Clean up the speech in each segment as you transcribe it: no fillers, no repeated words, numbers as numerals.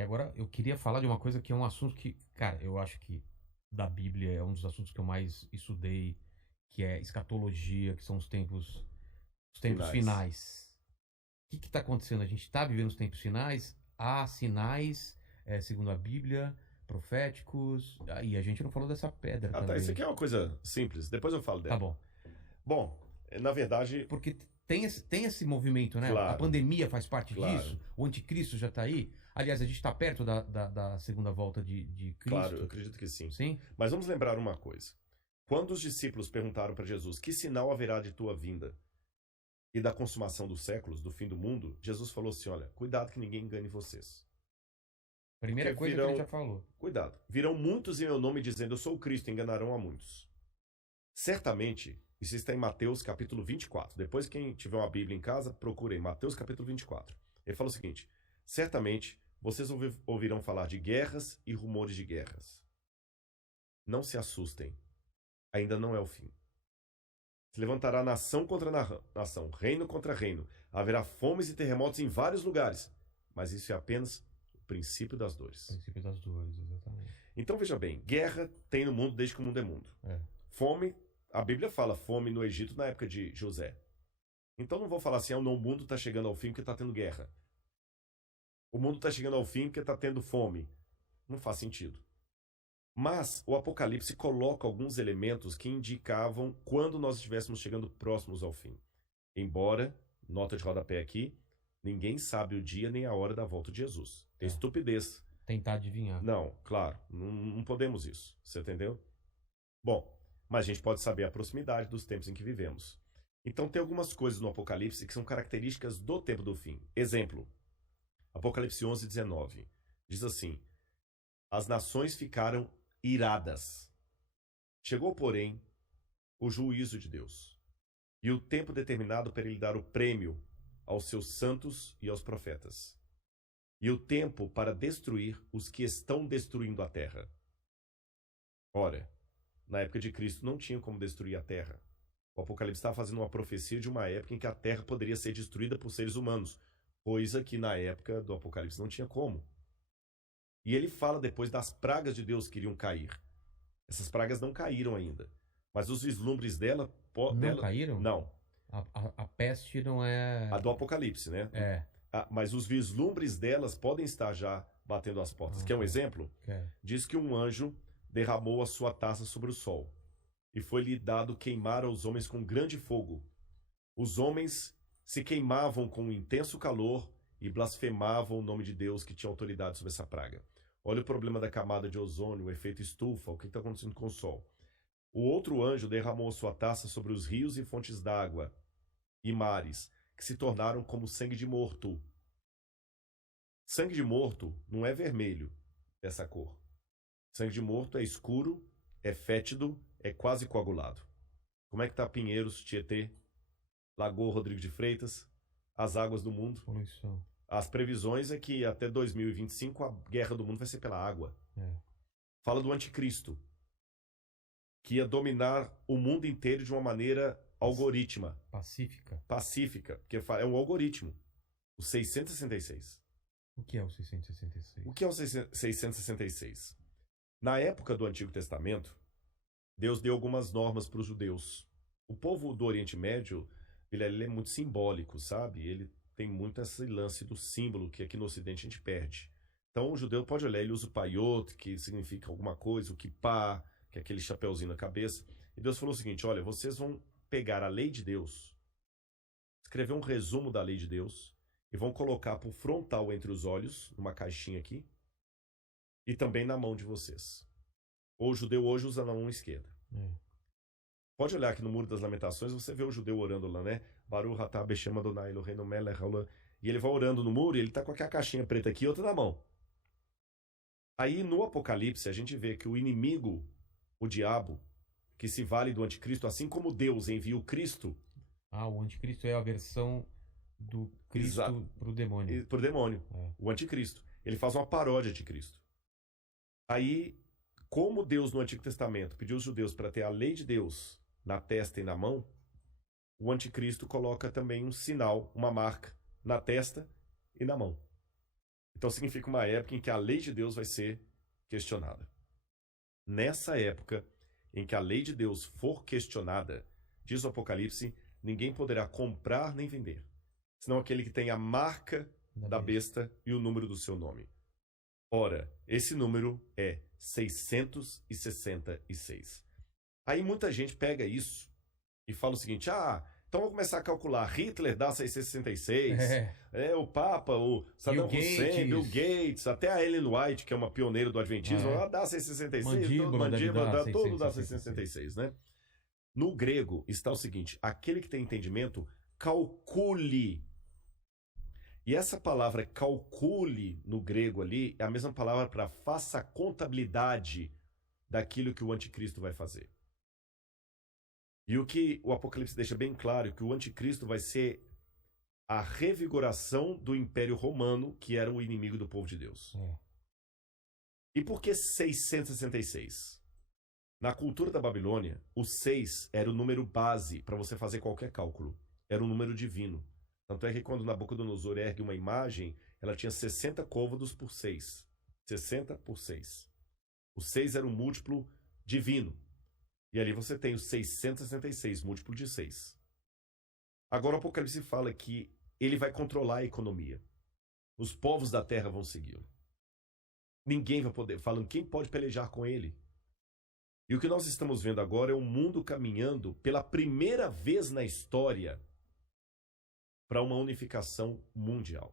E agora eu queria falar de uma coisa que é um assunto que, cara, eu acho que da Bíblia é um dos assuntos que eu mais estudei, que é escatologia, que são os tempos Finais. finais. O que está acontecendo? A gente está vivendo os tempos finais, há sinais, segundo a Bíblia, proféticos, e a gente não falou dessa pedra Ah, tá. Isso também. aqui é uma coisa simples. Depois eu falo Tá dela. bom. Bom, na verdade, Porque tem esse movimento, né? A claro, pandemia faz parte claro, disso, o anticristo já está aí. Aliás, a gente está perto da segunda volta de claro, eu Cristo, acredito que sim. sim? Mas vamos lembrar uma coisa. Quando os discípulos perguntaram para Jesus: Que sinal haverá de tua vinda e da consumação dos séculos, do fim do mundo? Jesus falou assim: Olha, cuidado que ninguém engane vocês. Porque Primeira coisa que ele já virão, falou. cuidado, virão muitos em meu nome dizendo: Eu sou o Cristo, enganarão a muitos. Certamente, isso está em Mateus capítulo 24. Depois, quem tiver uma Bíblia em casa, procure em Mateus capítulo 24. Ele fala o seguinte: Certamente vocês ouvirão falar de guerras e rumores de guerras. Não se assustem, ainda não é o fim. Se levantará nação contra nação, reino contra reino. Haverá fomes e terremotos em vários lugares. Mas isso é apenas o princípio das dores. Princípio das dores, exatamente. Então veja bem: guerra tem no mundo desde que o mundo é mundo. É. Fome, a Bíblia fala fome no Egito na época de José. Então não vou falar assim: o mundo está chegando ao fim porque está tendo guerra. O mundo está chegando ao fim porque está tendo fome. Não faz sentido. Mas o Apocalipse coloca alguns elementos que indicavam quando nós estivéssemos chegando próximos ao fim. Embora, nota de rodapé aqui, ninguém sabe o dia nem a hora da volta de Jesus. Tem estupidez. Tentar adivinhar. Não, claro, não podemos isso. Você entendeu? Bom, mas a gente pode saber a proximidade dos tempos em que vivemos. Então tem algumas coisas no Apocalipse que são características do tempo do fim. Exemplo, Apocalipse 11:19. Diz assim: As nações ficaram iradas. Chegou, porém, o juízo de Deus, e o tempo determinado para ele dar o prêmio aos seus santos e aos profetas, e o tempo para destruir os que estão destruindo a terra. Ora, na época de Cristo não tinha como destruir a terra. O Apocalipse estava fazendo uma profecia de uma época em que a terra poderia ser destruída por seres humanos, coisa que na época do Apocalipse não tinha como. E ele fala depois das pragas de Deus que iriam cair. Essas pragas não caíram ainda, mas os vislumbres dela... Não caíram? Não, A peste não é. a do Apocalipse, né? É. Mas os vislumbres delas podem estar já batendo as portas. Quer um exemplo? Quer. Diz que um anjo derramou a sua taça sobre o sol, e foi-lhe dado queimar aos homens com grande fogo. Os homens se queimavam com um intenso calor e blasfemavam o nome de Deus que tinha autoridade sobre essa praga. Olha o problema da camada de ozônio, o efeito estufa, o que está acontecendo com o sol. O outro anjo derramou a sua taça sobre os rios e fontes d'água e mares, que se tornaram como sangue de morto. Sangue de morto não é vermelho, dessa cor. Sangue de morto é escuro, é fétido, é quase coagulado. Como é que tá Pinheiros, Tietê, Lagoa Rodrigo de Freitas, as águas do mundo? Poluição. As previsões é que até 2025 a guerra do mundo vai ser pela água. É. Fala do anticristo, que ia dominar o mundo inteiro de uma maneira algorítmica, Pacífica. pacífica, porque é um algoritmo. O 666. O que é o 666? O que é o 666? Na época do Antigo Testamento, Deus deu algumas normas para os judeus. O povo do Oriente Médio, ele é muito simbólico, sabe? Ele tem muito esse lance do símbolo que aqui no Ocidente a gente perde. Então o judeu pode olhar, ele usa o paiot, que significa alguma coisa, o kippah, que é aquele chapeuzinho na cabeça. E Deus falou o seguinte: olha, vocês vão pegar a lei de Deus, escrever um resumo da lei de Deus, e vão colocar por frontal entre os olhos, numa caixinha aqui, e também na mão de vocês. O judeu hoje usa na mão esquerda. Pode olhar aqui no Muro das Lamentações, você vê o judeu orando lá, né? Baruch atah Beshem Adonai Eloheinu melech haolam. E ele vai orando no muro e ele tá com aquela caixinha preta aqui e outra na mão. Aí no Apocalipse a gente vê que o inimigo, o diabo, que se vale do anticristo, assim como Deus envia o Cristo... O anticristo é a versão do Cristo pro demônio. Pro demônio. É. O anticristo. Ele faz uma paródia de Cristo. Aí, como Deus no Antigo Testamento pediu os judeus para ter a lei de Deus na testa e na mão, o anticristo coloca também um sinal, uma marca, na testa e na mão. Então significa uma época em que a lei de Deus vai ser questionada. Nessa época em que a lei de Deus for questionada, diz o Apocalipse, ninguém poderá comprar nem vender, senão aquele que tem a marca da besta e o número do seu nome. Ora, esse número é 666. Aí muita gente pega isso e fala o seguinte, então vou começar a calcular, Hitler dá 666, o Papa, o Saddam Hussein, Bill Gates, até a Ellen White, que é uma pioneira do Adventismo, ela dá 666, mandíbula, todo dá 666, né? No grego está o seguinte, aquele que tem entendimento, calcule. E essa palavra calcule no grego ali é a mesma palavra para faça a contabilidade daquilo que o anticristo vai fazer. E o que o Apocalipse deixa bem claro é que o anticristo vai ser a revigoração do Império Romano, que era o inimigo do povo de Deus. E por que 666? Na cultura da Babilônia, o 6 era o número base para você fazer qualquer cálculo. Era um número divino. Tanto é que quando Nabucodonosor ergue uma imagem, ela tinha 60 côvados por 6. 60 por 6. O 6 era um múltiplo divino. E ali você tem o 666, múltiplo de 6. Agora o Apocalipse fala que ele vai controlar a economia. Os povos da terra vão segui-lo. Ninguém vai poder, falando quem pode pelejar com ele. E o que nós estamos vendo agora é o mundo caminhando pela primeira vez na história para uma unificação mundial.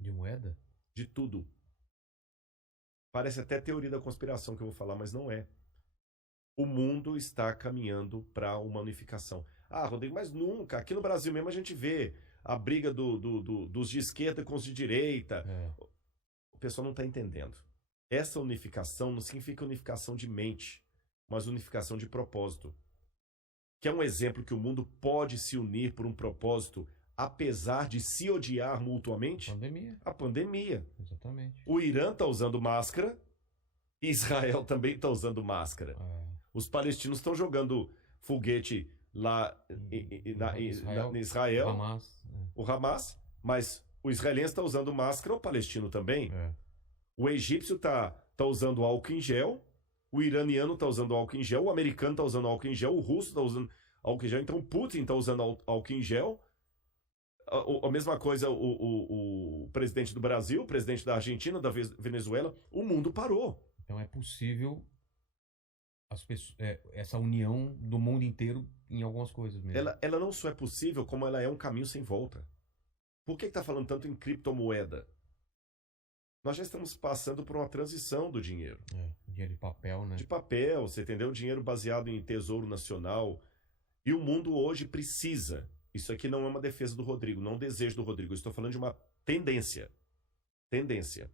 De moeda? De tudo. Parece até teoria da conspiração que eu vou falar, mas não é. O mundo está caminhando para uma unificação. Rodrigo, mas nunca. Aqui no Brasil mesmo a gente vê a briga dos de esquerda com os de direita. O pessoal não está entendendo. Essa unificação não significa unificação de mente, mas unificação de propósito. Que é um exemplo que o mundo pode se unir por um propósito, apesar de se odiar mutuamente? A pandemia. Exatamente. O Irã está usando máscara, Israel também está usando máscara. Os palestinos estão jogando foguete lá em Israel, o Hamas, mas o israelense está usando máscara, o palestino também. O egípcio está usando álcool em gel, o iraniano está usando álcool em gel, o americano está usando álcool em gel, o russo está usando álcool em gel, então o Putin está usando álcool em gel. A mesma coisa o presidente do Brasil, o presidente da Argentina, da Venezuela, o mundo parou. Então é possível essa união do mundo inteiro em algumas coisas mesmo. Ela não só é possível, como ela é um caminho sem volta. Por que está falando tanto em criptomoeda? Nós já estamos passando por uma transição do dinheiro. Dinheiro de papel, né? De papel, você entendeu? Dinheiro baseado em tesouro nacional. E o mundo hoje precisa. Isso aqui não é uma defesa do Rodrigo, não é um desejo do Rodrigo. Eu estou falando de uma tendência. Tendência.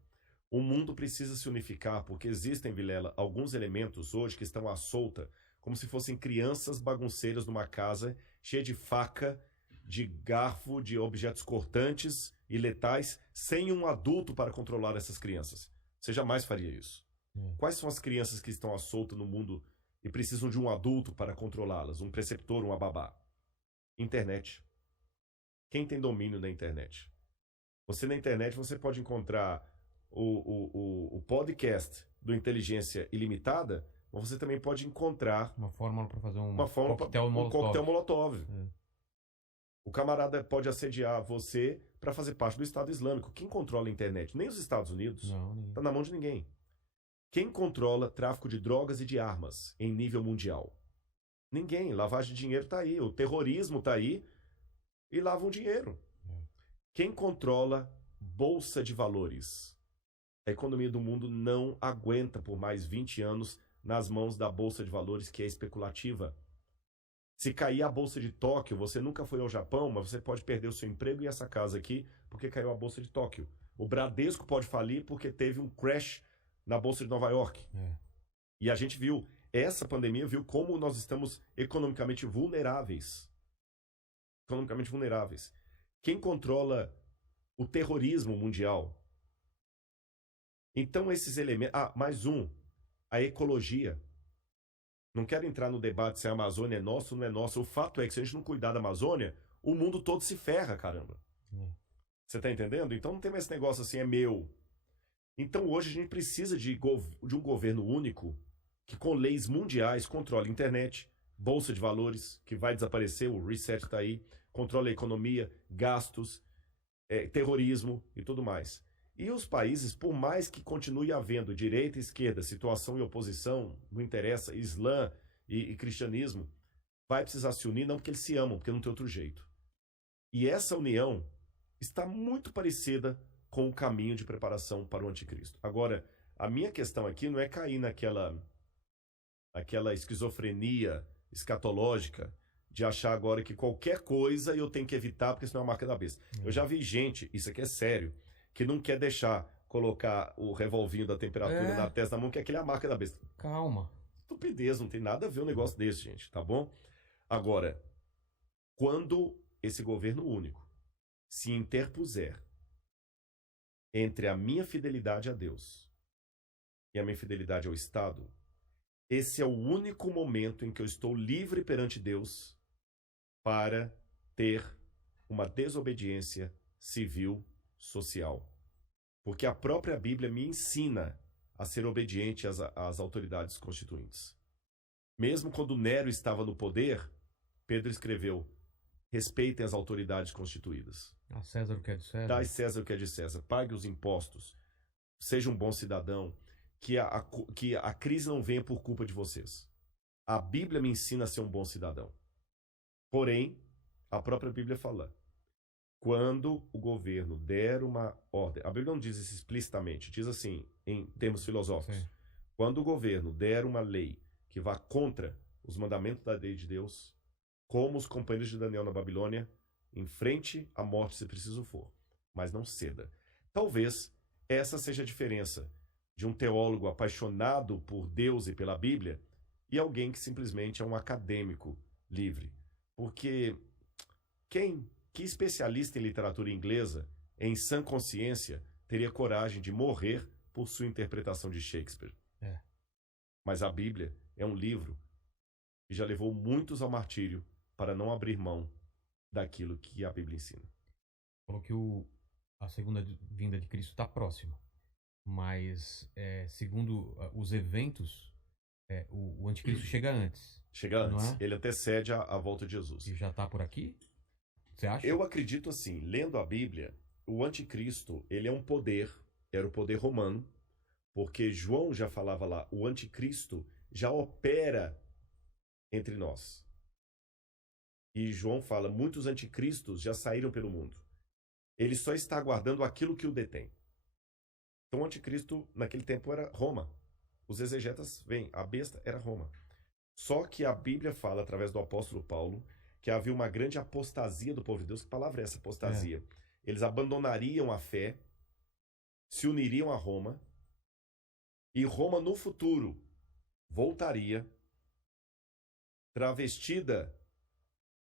O mundo precisa se unificar, porque existem, Vilela, alguns elementos hoje que estão à solta, como se fossem crianças bagunceiras numa casa, cheia de faca, de garfo, de objetos cortantes e letais, sem um adulto para controlar essas crianças. Você jamais faria isso. Quais são as crianças que estão à solta no mundo e precisam de um adulto para controlá-las? Um preceptor, uma babá? Internet. Quem tem domínio da internet? Você na internet você pode encontrar o podcast do Inteligência Ilimitada, mas você também pode encontrar uma fórmula para fazer um coquetel molotov. O camarada pode assediar você para fazer parte do Estado Islâmico. Quem controla a internet? Nem os Estados Unidos. Não, está na mão de ninguém. Quem controla tráfico de drogas e de armas em nível mundial? Ninguém. Lavagem de dinheiro está aí. O terrorismo está aí e lavam dinheiro. Quem controla bolsa de valores? A economia do mundo não aguenta por mais 20 anos nas mãos da bolsa de valores, que é especulativa. Se cair a bolsa de Tóquio, você nunca foi ao Japão, mas você pode perder o seu emprego e essa casa aqui porque caiu a bolsa de Tóquio. O Bradesco pode falir porque teve um crash na bolsa de Nova York. E a gente viu, essa pandemia viu como nós estamos economicamente vulneráveis. Economicamente vulneráveis. Quem controla o terrorismo mundial? Então esses elementos... mais um. A ecologia. Não quero entrar no debate se a Amazônia é nossa ou não é nossa. O fato é que se a gente não cuidar da Amazônia, o mundo todo se ferra, caramba. Você está entendendo? Então não tem mais esse negócio assim, é meu. Então hoje a gente precisa de um governo único que com leis mundiais controle a internet, bolsa de valores, que vai desaparecer, o reset está aí, controle a economia, gastos, terrorismo e tudo mais. E os países, por mais que continue havendo direita e esquerda, situação e oposição, não interessa, Islã e cristianismo, vai precisar se unir, não porque eles se amam, porque não tem outro jeito. E essa união está muito parecida com o caminho de preparação para o anticristo. Agora, a minha questão aqui não é cair naquela esquizofrenia escatológica de achar agora que qualquer coisa eu tenho que evitar porque senão é a marca da besta. Eu já vi gente, isso aqui é sério, que não quer deixar colocar o revolvinho da temperatura na testa da mão, que aquele é a marca da besta. Calma. Estupidez, não tem nada a ver um negócio desse, gente, tá bom? Agora, quando esse governo único se interpuser entre a minha fidelidade a Deus e a minha fidelidade ao Estado, esse é o único momento em que eu estou livre perante Deus para ter uma desobediência civil, social. Porque a própria Bíblia me ensina a ser obediente às autoridades constituintes. Mesmo quando Nero estava no poder, Pedro escreveu: respeitem as autoridades constituídas. A César o que é de César. Dai César o que é de César. Pague os impostos. Seja um bom cidadão. Que a crise não venha por culpa de vocês. A Bíblia me ensina a ser um bom cidadão. Porém, a própria Bíblia fala: quando o governo der uma ordem, a Bíblia não diz isso explicitamente, diz assim, em termos filosóficos: sim, quando o governo der uma lei que vá contra os mandamentos da lei de Deus, como os companheiros de Daniel na Babilônia, enfrente a morte se preciso for, mas não ceda. Talvez essa seja a diferença de um teólogo apaixonado por Deus e pela Bíblia e alguém que simplesmente é um acadêmico livre. Porque que especialista em literatura inglesa, em sã consciência, teria coragem de morrer por sua interpretação de Shakespeare? Mas a Bíblia é um livro que já levou muitos ao martírio para não abrir mão daquilo que a Bíblia ensina. Falou que a segunda vinda de Cristo está próxima. Mas, segundo os eventos, o anticristo chega antes. Chega antes. Ele antecede a volta de Jesus. E já está por aqui? Você acha? Eu acredito assim, lendo a Bíblia, o anticristo, ele é um poder, era o poder romano, porque João já falava lá, o anticristo já opera entre nós. E João fala, muitos anticristos já saíram pelo mundo. Ele só está aguardando aquilo que o detém. Então o anticristo naquele tempo era Roma. Os exegetas veem, a besta era Roma. Só que a Bíblia fala, através do apóstolo Paulo, que havia uma grande apostasia do povo de Deus. Que palavra é essa, apostasia? Eles abandonariam a fé, se uniriam a Roma, e Roma no futuro voltaria travestida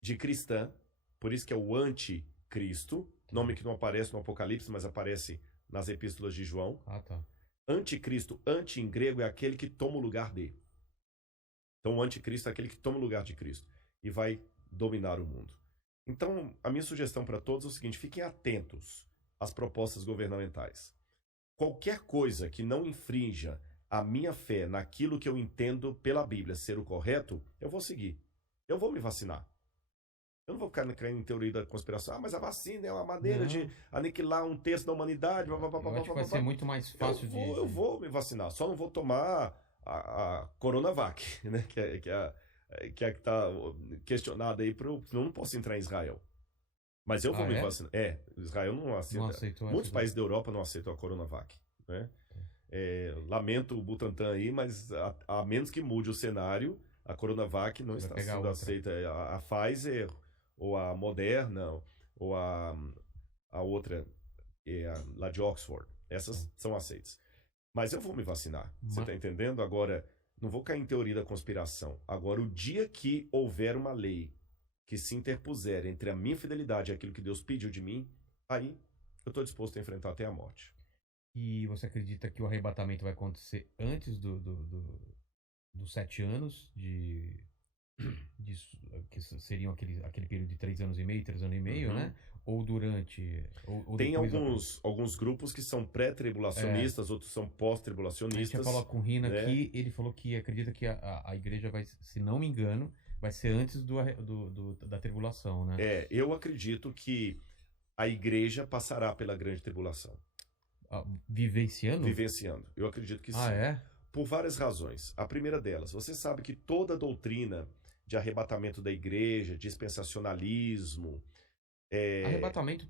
de cristã, por isso que é o anticristo, nome que não aparece no Apocalipse, mas aparece nas epístolas de João. Tá. Anticristo, anti em grego é aquele que toma o lugar de. Então o anticristo é aquele que toma o lugar de Cristo e vai dominar o mundo. Então a minha sugestão para todos é o seguinte: fiquem atentos às propostas governamentais. Qualquer coisa que não infrinja a minha fé naquilo que eu entendo pela Bíblia ser o correto, eu vou seguir. Eu vou me vacinar. Eu não vou ficar em teoria da conspiração. Mas a vacina é uma maneira de aniquilar um terço da humanidade. Eu acho que vai ser muito mais fácil eu vou me vacinar. Só não vou tomar a Coronavac, né? Que é que está questionada aí. Senão não posso entrar em Israel. Mas eu vou me vacinar. Israel não aceita. Não aceitou. Muitos países da Europa não aceitam a Coronavac, né? Lamento o Butantan aí, mas a menos que mude o cenário, a Coronavac não está sendo aceita. A Pfizer, ou a Moderna, ou a outra, lá de Oxford. Essas são aceitas. Mas eu vou me vacinar. Você está entendendo? Agora, não vou cair em teoria da conspiração. Agora, o dia que houver uma lei que se interpuser entre a minha fidelidade e aquilo que Deus pediu de mim, aí eu estou disposto a enfrentar até a morte. E você acredita que o arrebatamento vai acontecer antes dos 7 anos disso, que seriam aquele período de 3 anos e meio, 3 anos e meio, Uhum. né? Ou durante. Ou Tem depois alguns grupos que são É. pré-tribulacionistas, outros são A gente pós-tribulacionistas, ia falar com o Rina né? aqui, ele falou que acredita que a igreja vai, se não me engano, vai ser antes da tribulação, né? Eu acredito que a igreja passará pela grande tribulação, Vivenciando? vivenciando. Eu acredito que Ah, sim. é? Por várias razões. A primeira delas, você sabe que toda doutrina de arrebatamento da igreja, dispensacionalismo, Arrebatamento,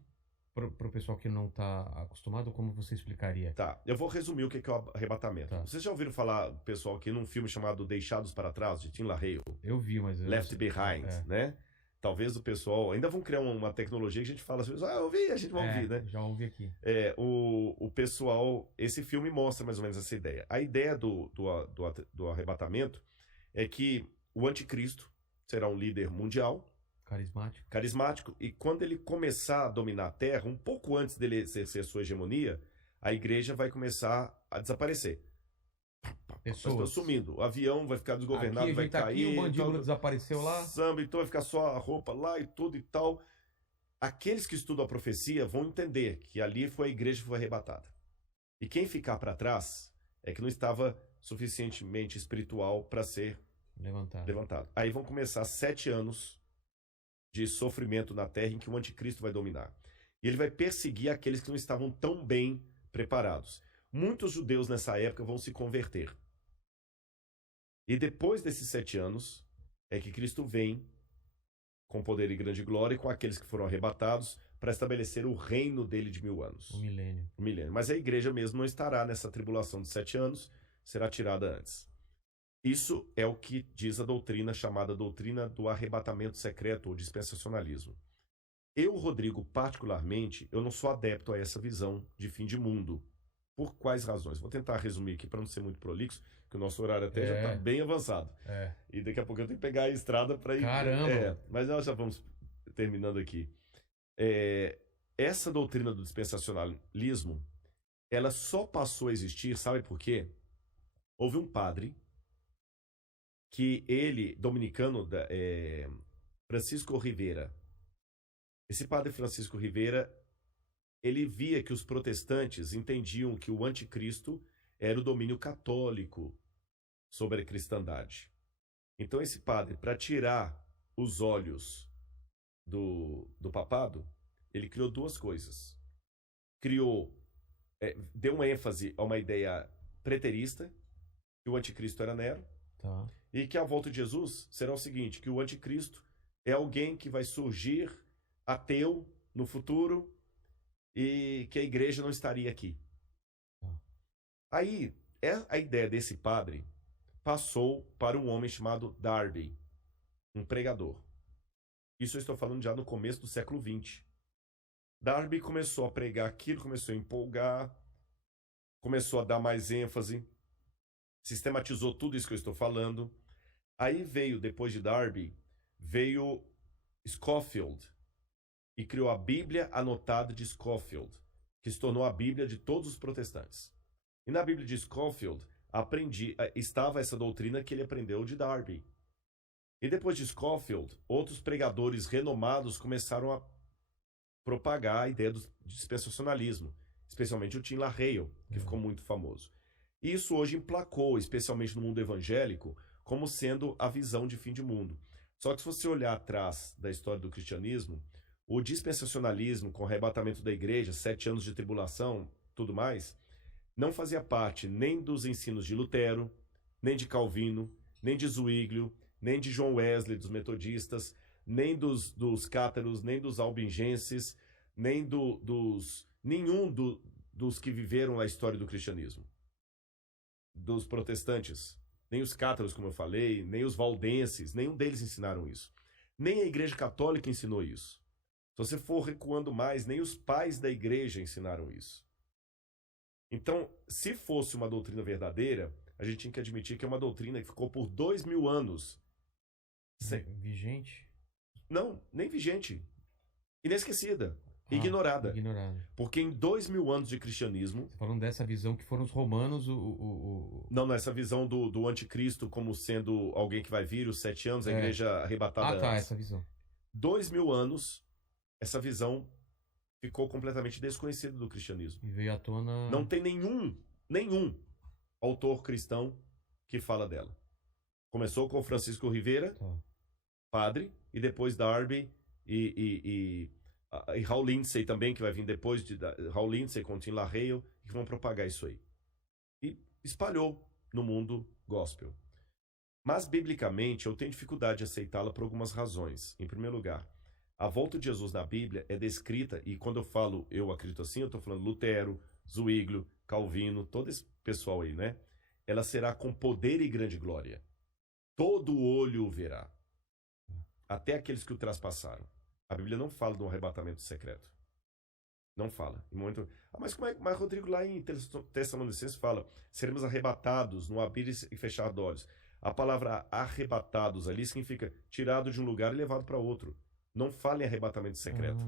pro pessoal que não tá acostumado, como você explicaria? tá, eu vou resumir o que é o arrebatamento. Tá. Vocês já ouviram falar, pessoal, aqui num filme chamado Deixados para Trás, de Tim LaHaye, Eu vi, mas eu não Left sei. Behind, né? Talvez o pessoal ainda vão criar uma tecnologia que a gente fala assim, eu ouvi, a gente vai ouvir, né? Já ouvi aqui. O pessoal, esse filme mostra mais ou menos essa ideia. A ideia do arrebatamento é que o anticristo será um líder mundial, carismático, e quando ele começar a dominar a Terra, um pouco antes dele exercer sua hegemonia, a igreja vai começar a desaparecer. Pessoas. Vai sumindo. O avião vai ficar desgovernado, Aqui, vai tá cair. aqui, o mandíbula então, desapareceu lá. samba, então vai ficar só a roupa lá e tudo e tal. Aqueles que estudam a profecia vão entender que ali foi a igreja que foi arrebatada. E quem ficar para trás é que não estava suficientemente espiritual para ser levantado. Aí vão começar 7 anos de sofrimento na terra em que o anticristo vai dominar. E ele vai perseguir aqueles que não estavam tão bem preparados. Muitos judeus nessa época vão se converter. E depois desses 7 anos é que Cristo vem com poder e grande glória com aqueles que foram arrebatados para estabelecer o reino dele de 1000 anos. O milênio. Mas a igreja mesmo não estará nessa tribulação de 7 anos, será tirada antes. Isso é o que diz a doutrina chamada doutrina do arrebatamento secreto ou dispensacionalismo. Eu, Rodrigo, particularmente, eu não sou adepto a essa visão de fim de mundo. Por quais razões? Vou tentar resumir aqui para não ser muito prolixo, que o nosso horário até já está bem avançado. E daqui a pouco eu tenho que pegar a estrada para ir... Caramba! Mas nós já vamos terminando aqui. Essa doutrina do dispensacionalismo, ela só passou a existir, sabe por quê? Houve um padre que ele, dominicano, Francisco Rivera. Esse padre Francisco Rivera, ele via que os protestantes entendiam que o anticristo era o domínio católico sobre a cristandade. Então esse padre, para tirar os olhos do papado, ele criou 2 coisas. Deu uma ênfase a uma ideia preterista, que o anticristo era Nero, e que a volta de Jesus será o seguinte, que o anticristo é alguém que vai surgir ateu no futuro e que a igreja não estaria aqui. Aí, a ideia desse padre passou para um homem chamado Darby, um pregador. Isso eu estou falando já no começo do século XX. Darby começou a pregar aquilo, começou a empolgar, começou a dar mais ênfase, sistematizou tudo isso que eu estou falando. Aí veio, depois de Darby, veio Scofield e criou a Bíblia Anotada de Scofield, que se tornou a Bíblia de todos os protestantes. E na Bíblia de Scofield estava essa doutrina que ele aprendeu de Darby. E depois de Scofield, outros pregadores renomados começaram a propagar a ideia do dispensacionalismo, especialmente o Tim LaHaye, que ficou muito famoso. E isso hoje emplacou, especialmente no mundo evangélico, como sendo a visão de fim de mundo. Só que se você olhar atrás da história do cristianismo, o dispensacionalismo, com o arrebatamento da igreja, 7 anos de tribulação, tudo mais, não fazia parte nem dos ensinos de Lutero, nem de Calvino, nem de Zwinglio, nem de John Wesley, dos metodistas, nem dos cátaros, nem dos albingenses, nem nenhum dos que viveram a história do cristianismo. Dos protestantes, nem os cátaros, como eu falei, nem os valdenses, nenhum deles ensinaram isso. Nem a igreja católica ensinou isso. Se você for recuando mais, nem os pais da igreja ensinaram isso. Então, se fosse uma doutrina verdadeira, a gente tinha que admitir que é uma doutrina que ficou por 2000 anos. Vigente? Não, nem vigente. Inesquecida. ignorada. Ignorada. Porque em 2000 anos de cristianismo... Você falando dessa visão que foram os romanos, Não, essa visão do anticristo como sendo alguém que vai vir, os 7 anos, a igreja arrebatada tá, antes. essa visão. 2000 anos, essa visão ficou completamente desconhecida do cristianismo. E veio à tona... Não tem nenhum autor cristão que fala dela. Começou com Francisco Rivera, padre, e depois Darby e Hal Lindsey também, que vai vir depois de Hal Lindsey com Tim LaHaye, que vão propagar isso aí. E espalhou no mundo gospel. Mas, biblicamente, eu tenho dificuldade de aceitá-la por algumas razões. Em primeiro lugar, a volta de Jesus na Bíblia é descrita, e quando eu falo eu acredito assim, eu estou falando Lutero, Zwinglio, Calvino, todo esse pessoal aí, né? Ela será com poder e grande glória. Todo olho o verá. Até aqueles que o traspassaram. A Bíblia não fala de um arrebatamento secreto. Não fala. Mas como é? Mas Rodrigo, lá em Tessalonicenses fala, seremos arrebatados no abrir e fechar de olhos. A palavra arrebatados ali significa tirado de um lugar e levado para outro. Não fala em arrebatamento secreto.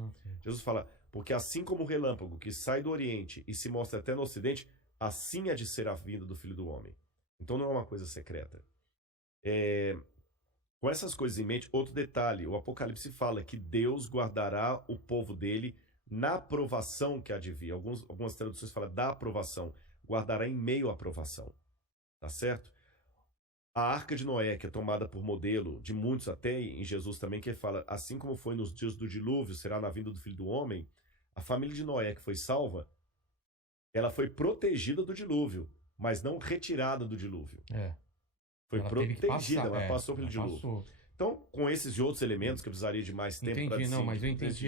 Jesus fala, porque assim como o relâmpago que sai do Oriente e se mostra até no Ocidente, assim há de ser a vinda do Filho do Homem. Então não é uma coisa secreta. Com essas coisas em mente, outro detalhe, o Apocalipse fala que Deus guardará o povo dele na aprovação que há de vir. Algumas traduções falam da aprovação. Guardará em meio à aprovação. Tá certo? A Arca de Noé, que é tomada por modelo de muitos, até em Jesus também, que fala, assim como foi nos dias do dilúvio, será na vinda do Filho do Homem, a família de Noé que foi salva, ela foi protegida do dilúvio, mas não retirada do dilúvio. Foi ela protegida, mas passou pelo ela dilúvio. passou. Então, com esses e outros elementos, que eu precisaria de mais tempo para Entendi, mas eu entendi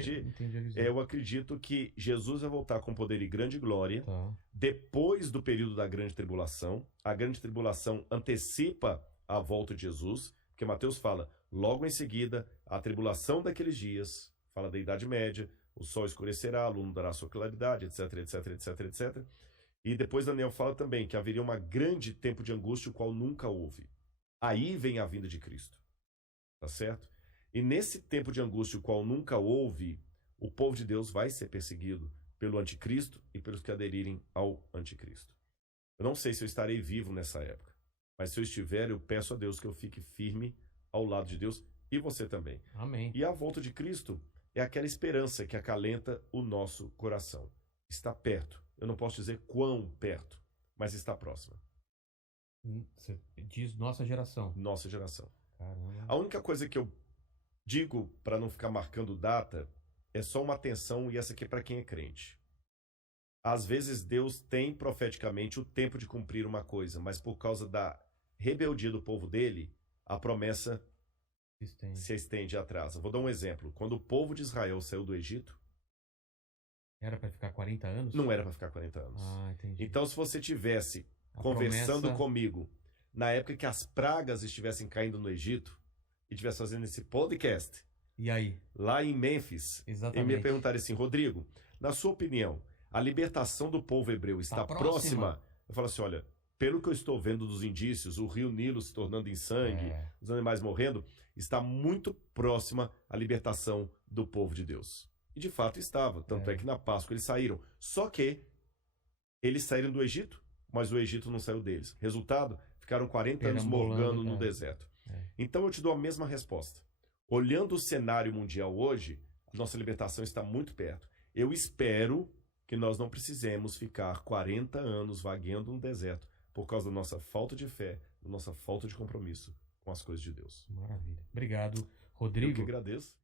a visão. eu acredito que Jesus vai voltar com poder e grande glória depois do período da grande tribulação. A grande tribulação antecipa a volta de Jesus, porque Mateus fala, logo em seguida, a tribulação daqueles dias, fala da Idade Média, o sol escurecerá, a lua não dará sua claridade, etc, etc, etc, etc. E depois Daniel fala também que haveria um grande tempo de angústia, o qual nunca houve. Aí vem a vinda de Cristo. Tá certo? E nesse tempo de angústia, o qual nunca houve, o povo de Deus vai ser perseguido pelo anticristo e pelos que aderirem ao anticristo. Eu não sei se eu estarei vivo nessa época, mas se eu estiver, eu peço a Deus que eu fique firme ao lado de Deus e você também. Amém. E a volta de Cristo é aquela esperança que acalenta o nosso coração. Está perto. Eu não posso dizer quão perto, mas está próxima. Você diz nossa geração. Nossa geração. Caramba. A única coisa que eu digo, para não ficar marcando data, é só uma atenção, e essa aqui é para quem é crente. Às vezes Deus tem profeticamente o tempo de cumprir uma coisa, mas por causa da rebeldia do povo dele, a promessa se estende e atrasa. Vou dar um exemplo. Quando o povo de Israel saiu do Egito... Era para ficar 40 anos? Não era para ficar 40 anos. Entendi. Então, se você tivesse conversando comigo na época que as pragas estivessem caindo no Egito e estivesse fazendo esse podcast, e aí? Lá em Mênfis, e me perguntaram assim, Rodrigo, na sua opinião, a libertação do povo hebreu está próxima? Eu falo assim, olha, pelo que eu estou vendo dos indícios, o rio Nilo se tornando em sangue, os animais morrendo, está muito próxima a libertação do povo de Deus. E de fato estava, tanto é que na Páscoa eles saíram. Só que eles saíram do Egito, mas o Egito não saiu deles. Resultado, ficaram 40 anos morgando no deserto. Então eu te dou a mesma resposta. Olhando o cenário mundial hoje, a nossa libertação está muito perto. Eu espero que nós não precisemos ficar 40 anos vagueando no deserto por causa da nossa falta de fé, da nossa falta de compromisso com as coisas de Deus. Maravilha. Obrigado, Rodrigo. Eu que agradeço.